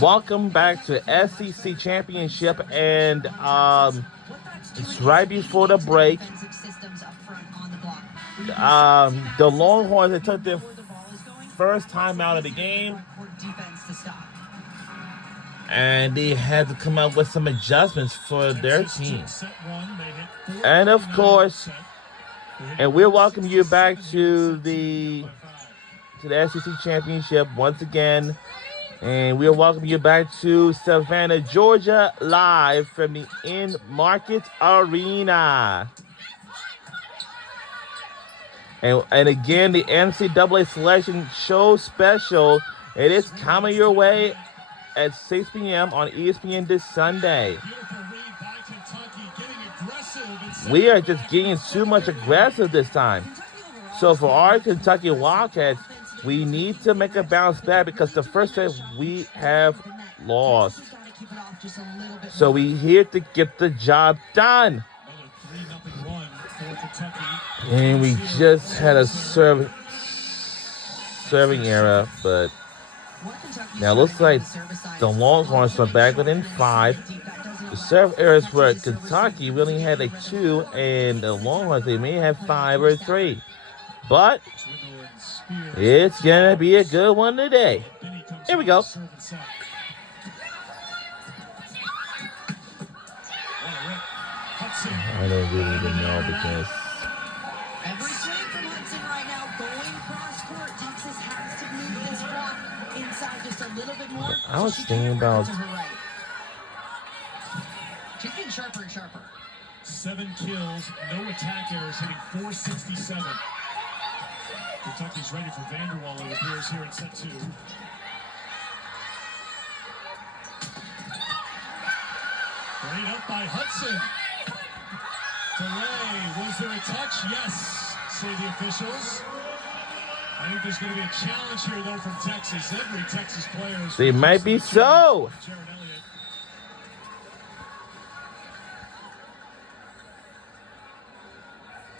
Welcome back to SEC Championship, and it's right before the break. The Longhorns, they took their first time out of the game, and they had to come up with some adjustments for their team. And of course, and we'll welcome you back to the SEC Championship once again. And we'll welcome you back to Savannah, Georgia, live from the In-Market Arena. And again, the NCAA Selection Show Special, it is coming your way at 6 p.m. on ESPN this Sunday. We are just getting too much aggressive this time. So for our Kentucky Wildcats, we need to make a bounce back because the first set we have lost. So we here to get the job done. And we just had a serving error, but now it looks like the Longhorns are back within 5. The serve errors for Kentucky, we only had 2, and the Longhorns, they may have 5 or 3. But it's going to be a good one today. Here we go. I don't really even know because every swing from Hudson right now going cross court. Texas has to move this block inside just a little bit more. I was thinking about she's getting sharper and sharper. 7 kills, no attack errors, hitting .467. Kentucky's ready for Vanderwall, it appears, here in set 2. Laid up by Hudson. Delay. Was there a touch? Yes, say the officials. I think there's going to be a challenge here, though, from Texas. Every Texas player is... They might be so.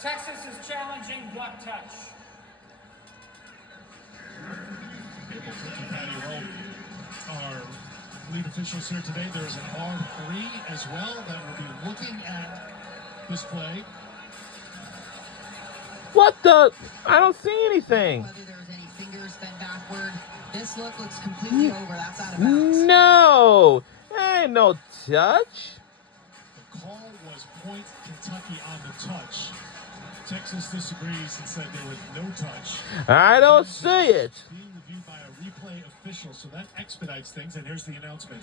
Texas is challenging block touch. Our lead officials here today. There's an R3 as well that will be looking at this play. What the? I don't see anything. Whether there was any fingers bent backward, this look looks completely over. That's out of bounds. No, ain't no touch. The call was point Kentucky on the touch. Texas disagrees and said there was no touch. I don't see it. Being reviewed by a replay official, so that expedites things. And here's the announcement.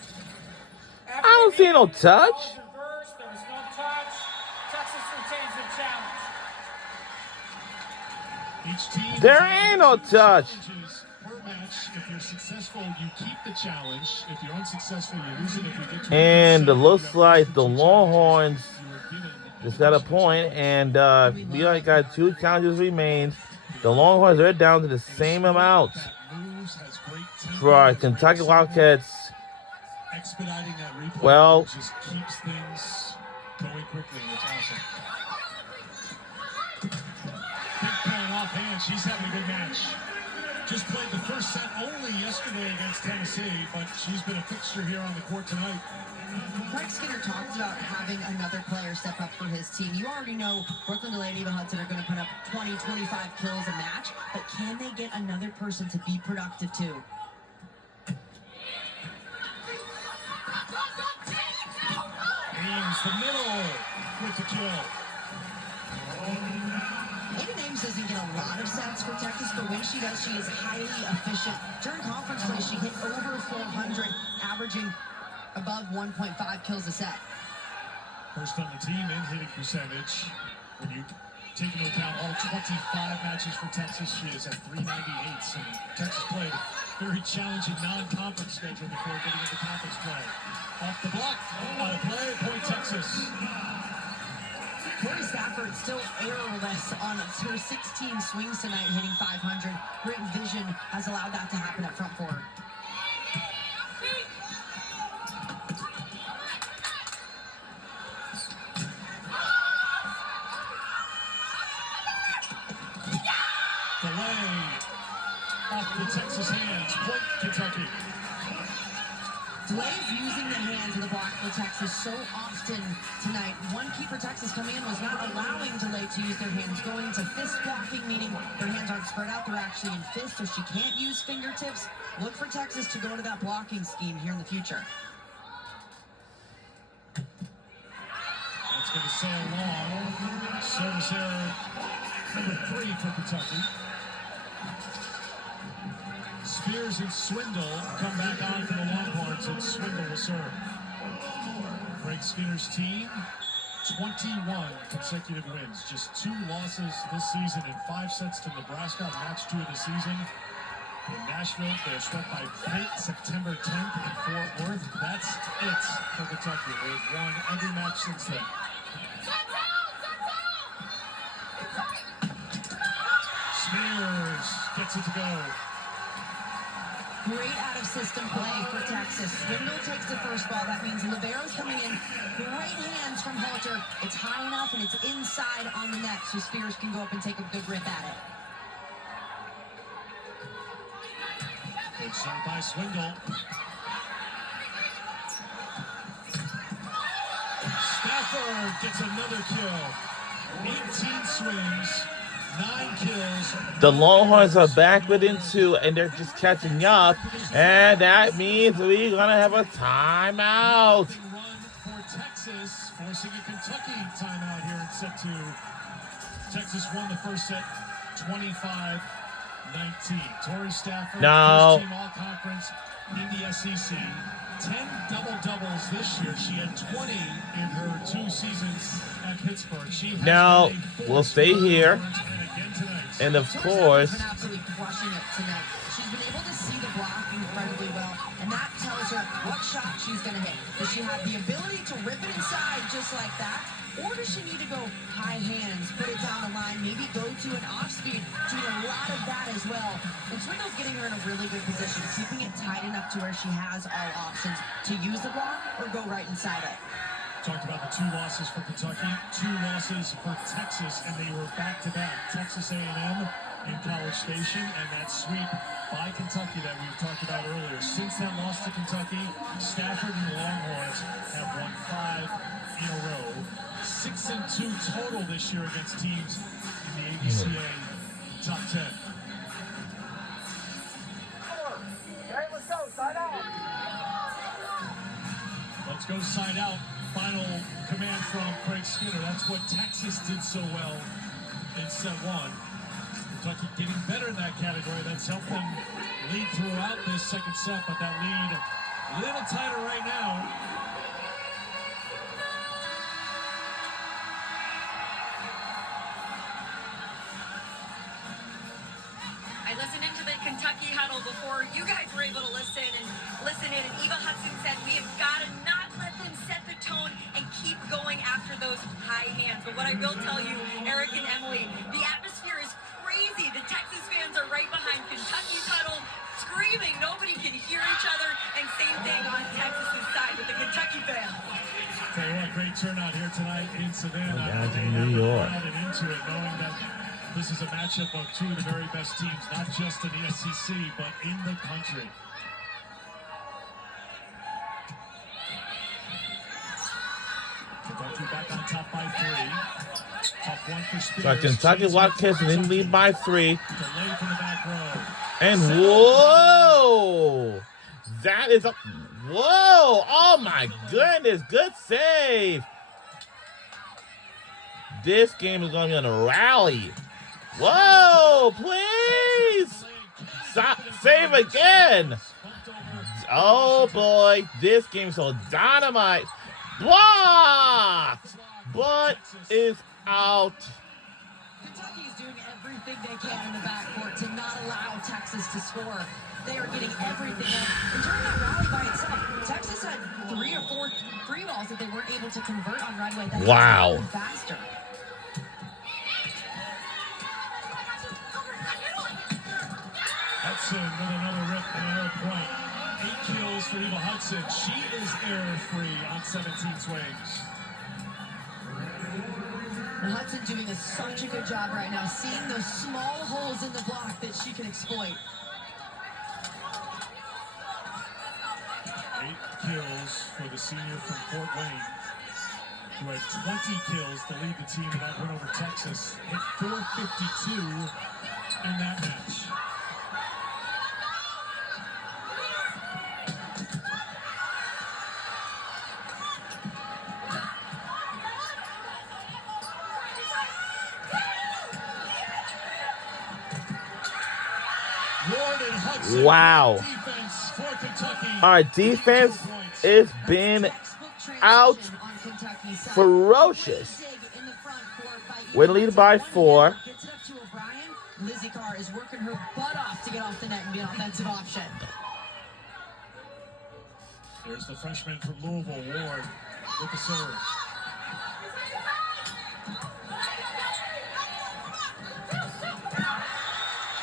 I don't see no touch. There was no touch. Texas retains the challenge. Each team there ain't no touch. Per match. If you're successful, you keep the challenge. If you're unsuccessful, you lose it. If you get to and it looks like the Longhorns just got a point, and we only got 2 challenges remain. The Longhorns are down to the same amount. For our Kentucky Wildcats, well, just keeps things going quickly. It's awesome. Big plan offhand. She's having a good match. Just played the first set only yesterday against Tennessee, but she's been a fixture here on the court tonight. Craig Skinner talked about having another player step up for his team. You already know Brooklyn Delay and Eva Hudson are going to put up 20, 25 kills a match, but can they get another person to be productive too? Ames the middle with the kill. Ava Ames doesn't get a lot of sets for Texas, but when she does, she is highly efficient. During conference play, she hit over 400, averaging above 1.5 kills a set. First on the team in hitting percentage. When you take into account all 25 matches for Texas, she is at 398. And Texas played a very challenging non-conference schedule before getting into conference play. Off the block, out of play, point Texas. Corey Stafford still errorless on her 16 swings tonight, hitting 500. Great vision has allowed that to happen up front for her. Delay off the Texas hands. Point Kentucky. DeLay's using the hands of the block for Texas so often tonight. One key for Texas coming in was not allowing DeLay to use their hands, going to fist blocking, meaning their hands aren't spread out, they're actually in fist, so she can't use fingertips. Look for Texas to go to that blocking scheme here in the future. That's going to sail long. Service error number 3 for Kentucky. Spears and Swindle come back on for the Longhorns, and Swindle will serve. Craig Skinner's team, 21 consecutive wins. Just 2 losses this season in 5 sets to Nebraska on match 2 of the season. In Nashville, they're swept by Pitt September 10th in Fort Worth. That's it for Kentucky. They've won every match since then. Spears gets it to go. Great out-of-system play for Texas. Swindle takes the first ball. That means Libero's coming in. Great hands from Halter. It's high enough and it's inside on the net, so Spears can go up and take a good rip at it. Good shot by Swindle. Stafford gets another kill. 18 swings. 9 kills. The Longhorns are back within 2, and they're just catching up. And that means we're going to have a timeout. Run for Texas, forcing a Kentucky timeout here in set 2. Texas won the first set 25-19. Tori Stafford, No. first team all-conference in the SEC. 10 double-doubles this year. She had 20 in her 2 seasons at Pittsburgh. She has Now, made 4 we'll stay here. and again tonight. And of Tori course, Stafford's been absolutely crushing it tonight. She's been able to see the block incredibly well, and that tells her what shot she's going to hit. Does she have the ability to rip it inside just like that? Or does she need to go high hands, put it down the line, maybe go to an off-speed, doing a lot of that as well. And Swindle's getting her in a really good position, keeping it tight enough to where she has all options to use the block or go right inside it. Talked about the 2 losses for Kentucky, 2 losses for Texas, and they were back-to-back. Texas A&M in College Station, and that sweep by Kentucky that we've talked about earlier. Since that loss to Kentucky, Stafford and the Longhorns have won 5 in a row. 6-2 total this year against teams in the ABCA top 10. Okay, let's go. Side out. Let's go side out. Final command from Craig Skinner. That's what Texas did so well in set 1. Kentucky getting better in that category. That's helped them lead throughout this second set, but that lead a little tighter right now. I listened into the Kentucky huddle before you guys were able to listen in, and Eva Hudson said we have got to not let them set the tone and keep going after those high hands. But what I will tell you, Eric and Emily, the atmosphere is crazy. The Texas fans are right behind Kentucky's huddle, screaming. Nobody can hear each other, and same thing on Texas's side with the Kentucky fans. Tell you what, great turnout here tonight in Savannah. down to They New have the York. crowd and into it, knowing that this is a matchup of 2 of the very best teams, not just in the SEC, but in the country. Kentucky back on top by 3. Tough one for Spears. so Kentucky Watkins in lead by 3. Delay from the back row. And whoa! That is a whoa! Oh my goodness! Good save. This game is going to be on a rally. Whoa! Please stop, save again. Oh boy! This game is so dynamite. Blocked, but is out. Kentucky is doing everything they can in the backcourt to not allow Texas to score. They are getting everything up. And during that rally by itself, Texas had 3 or 4 free balls that they weren't able to convert on right away. That Wow. makes them faster. Hudson with another rip and another point. 8 kills for Eva Hudson. She is error-free on 17 swings. And Hudson doing such a good job right now, seeing those small holes in the block that she can exploit. 8 kills for the senior from Fort Wayne, who had 20 kills to lead the team in that win over Texas. Hit 452 in that match. Ward and Hudson, Wow. defense for Kentucky. Our defense is being out ferocious. We're leading by 4. Gets it up to O'Brien. Lizzie Carr is working her butt off to get off the net and be an offensive option. There's the freshman from Louisville, Ward, with the serve.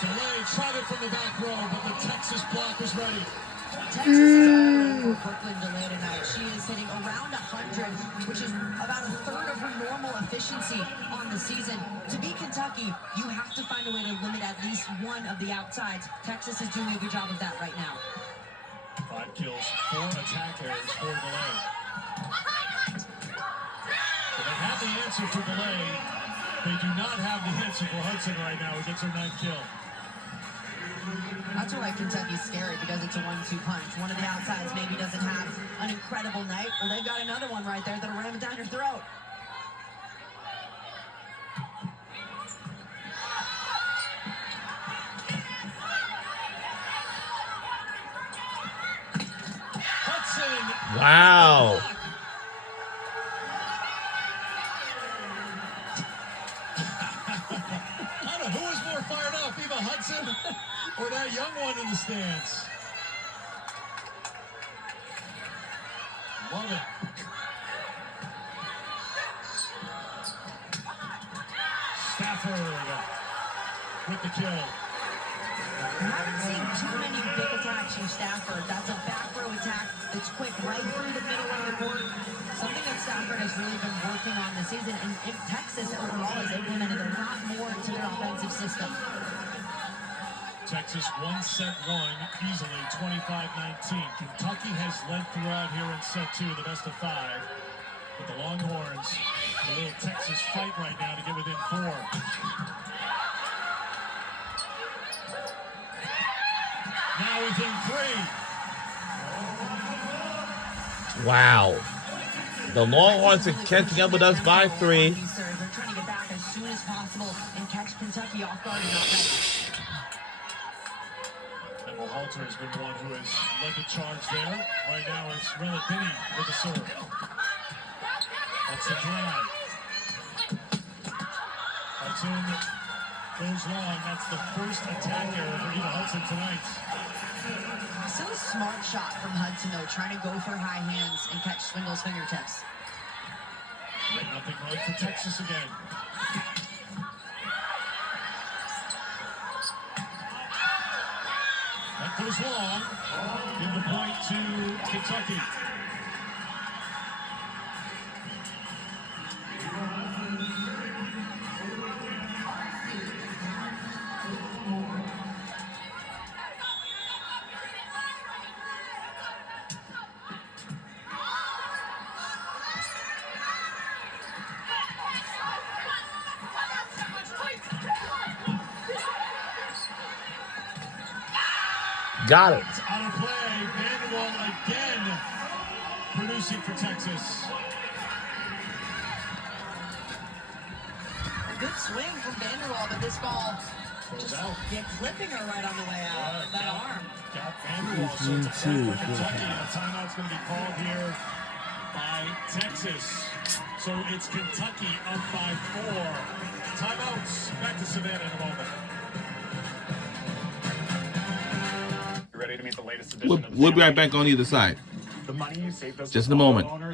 Delay tried it from the back row, but the Texas block was ready. Texas is all over Brooklyn Delay tonight. She is hitting around 100, which is about a third of her normal efficiency on the season. To beat Kentucky, you have to find a way to limit at least one of the outsides. Texas is doing a good job of that right now. 5 kills, 4 attack errors for Delay. So they have the answer for Delay. They do not have the answer for Hudson right now, who gets her 9th kill. That's why Kentucky's scary, because it's a 1-2 punch. One of the outsides maybe doesn't have an incredible night. Well, they've got another one right there that'll ram it down your throat. Hudson! Wow. I don't know who is more fired up, Eva Hudson or that young one in the stands. Love it. Stafford with the kill. I haven't seen too many big attacks from Stafford. That's a back row attack that's quick right through the middle of the court. Something that Stafford has really been working on this season, and if Texas overall has implemented a lot more into their offensive system. Texas won set 1 easily, 25-19. Kentucky has led throughout here in set 2, the best of 5. But the Longhorns, a little Texas fight right now to get within 4. Now within 3. Wow. The Longhorns are catching up with us by 3. They're trying to get back as soon as possible and catch Kentucky off guard and not ready. Emma Halter has been one who has led the charge there. Right now it's Rella Binney with the serve. Hudson drive. Hudson goes long. That's the first attack error for Eva Hudson tonight. Still a smart shot from Hudson, though, trying to go for high hands and catch Swindle's fingertips. Yet nothing right for Texas again. That goes long. Give the point to Kentucky. Got it. Out of play, Vanderwall again producing for Texas. A good swing from Vanderwall, but this ball Goes out. clipping her right on the way out. That arm. Got Vanderwall, so it's a break for Kentucky, and a timeout's going to be called here by Texas. So it's Kentucky up by 4. Timeouts. Back to Savannah in a moment. Ready to meet the latest edition of We'll be right back on either side. the money you save those Just in a moment. owners